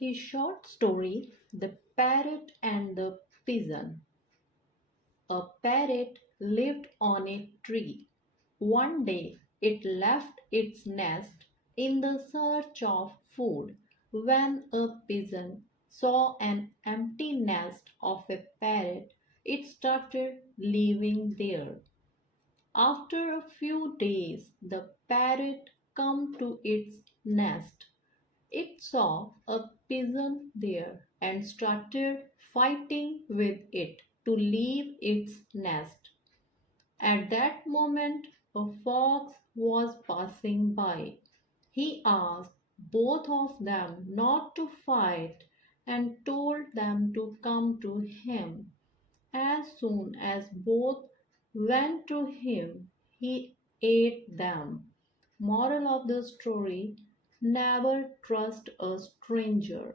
A short story: The Parrot and the Pigeon. A parrot lived on a tree. One day it left its nest in the search of food. When a pigeon saw an empty nest of a parrot, it started living there. After a few days, the parrot came to its nest. It saw a pigeon there and started fighting with it to leave its nest. At that moment, a fox was passing by. He asked both of them not to fight and told them to come to him. As soon as both went to him, he ate them. Moral of the story: never trust a stranger.